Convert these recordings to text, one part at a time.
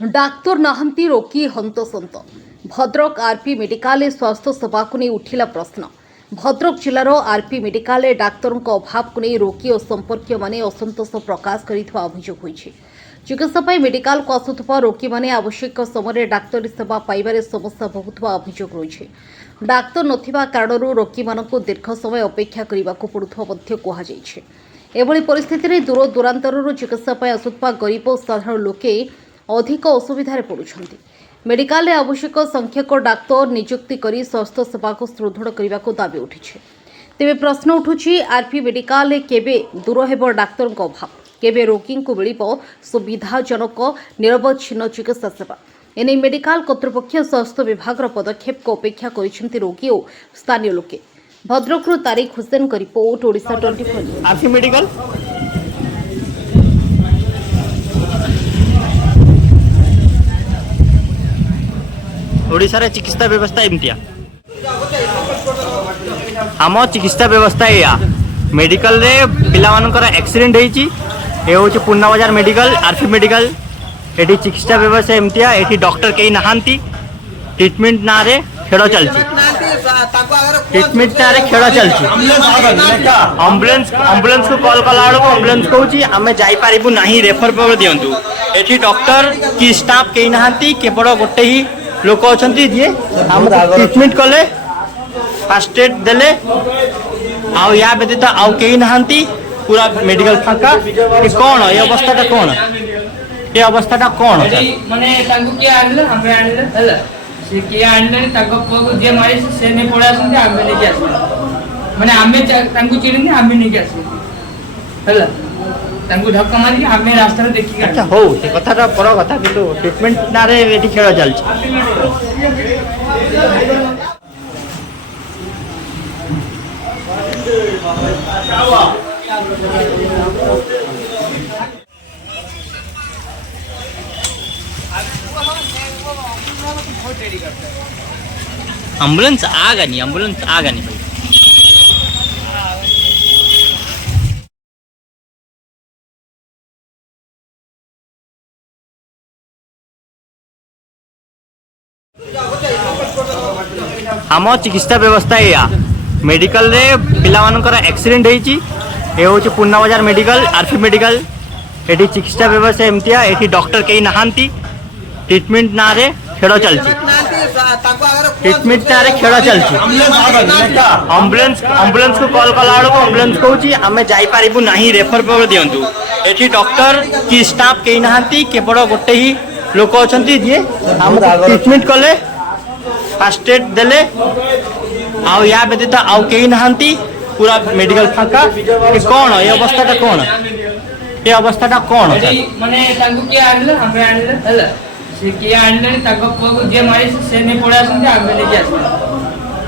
Doctor नाहंती रोगी हंतसंत Bhadrak RP medical स्वास्थ्य सेवा को नहीं उठिला प्रश्न। भद्रक जिलार आरपी मेडिकल डाक्तरों अभाव को नहीं रोगी और संपर्क माने असंतोष प्रकाश करिଥିବା अभियोग होइछि। चिकित्सा पाई मेडिकल को आसुଥିବା रोगी माने आवश्यक समय डाक्तरी सेवा पाइबारे समस्या भोगुଥିବା अभियोग रहिछि। डाक्तर नथिबा कारणरू रोगी मानकु दीर्घ समय अपेक्षा करिबाकु पडुଥିବା मध्य कुहा जाइछि। एभली परिस्थिति रे दूर दूरांतररू चिकित्सा पाई आसुଥିବା गरीब और साधारण लोके अधिक असुविधार पड़ुछंती। मेडिकल आवश्यक संख्यक डाक्तर नियुक्ति करी स्वास्थ्य सेवा को सुदृढ़ करने को दाबी उठिছে। तेबे प्रश्न उठुछि आरपी मेडिकल केबे दूर हेबो डाक्तर अभाव, केबे रोगी को मिलिबो सुविधाजनक निरवच्छिन्न चिकित्सा सेवा। एने मेडिकल कर्तृपक्ष स्वास्थ्य विभाग पदक्षेप को अपेक्षा करिसेंती रोगी और स्थानीय लोके। भद्रकरू तारिक हुसैन का report, Odisha 24। RP medical Odisha रे चिकित्सा व्यवस्था एमतिया। आम चिकित्सा व्यवस्था या मेडिकल रे पिला मानकर एक्सीडेंट होईची। ए होची पूर्णा बाजार मेडिकल, आरपी मेडिकल। एठी चिकित्सा व्यवस्था एमतिया। एठी डॉक्टर केही नाहांती। ट्रीटमेंट ना रे खेळ चलची। ट्रीटमेंट ना रे खेळ चलची। एम्बुलेंस को कॉल कला बेलू एम्बुलेंस कहूची आमे जाई पारिबु नाही, रेफर पर दियंतु। एठी डॉक्टर की स्टाफ केही नाहांती। केवल गोटे ही लोक अच्छा जी आम ट्रिटमेंट कले, फास्ट एड देले, आउ या व्यतीत आउ कहीं नहांती। पूरा मेडिकल फांका। ये कौन ये अवस्थाटा कौन? ये अवस्थाटा कौन? माने तांको के आनले हमरे आनले हला से के आनले ताको पुआ को जे मारी से ने पड़ा आसंते आमे ने के आसे। माने आमे तांको चिड़िने आमे ने के आसे हला तांको धक्का मारी आमे रास्ता रे देखि। अच्छा हो से कथाटा बड़ कथा, किंतु ट्रीटमेंट ना रे एठी खेळ चलछि। एम्बुलेंस आगा नहीं भाई। आम चिकित्सा व्यवस्था या मेडिकल रे पिला मानकर एक्सीडेंट होईची। ए होची पूर्णा बाजार मेडिकल, आरपी मेडिकल। एठी चिकित्सा व्यवस्था एमतिया। एठी डॉक्टर केही नाहांती। ट्रीटमेंट ना रे खेळ चलची। ट्रीटमेंट ना रे खेळ चलची। एम्बुलेंस को कॉल कला बेलू एम्बुलेंस कहूची आमे जाई पारिबु नाही, रेफर पर दियंतु। एठी डॉक्टर की स्टाफ केही नाहांती। केवल गोटे ही लोक अच्छा जी आम ट्रीटमेंट कले, फास्ट एड देले, आउ या व्यतीत आउ कहीं नहांती। पूरा मेडिकल फांका। ये कौन ये अवस्थाटा कौन? ये अवस्थाटा कौन? माने तांको के आनले हमरे आनले हला से के आनले ताको पुआ को जे मारी से ने पड़ा आसंते आमे ने के आसे।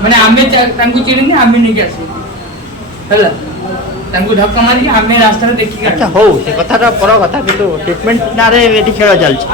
माने आमे तांको चिड़िने आमे ने के आसे हला तांको धक्का मारी आमे रास्ता रे देखि। अच्छा हो से कथाटा बड़ कथा, किंतु ट्रीटमेंट ना रे एठी खेळ चलछि।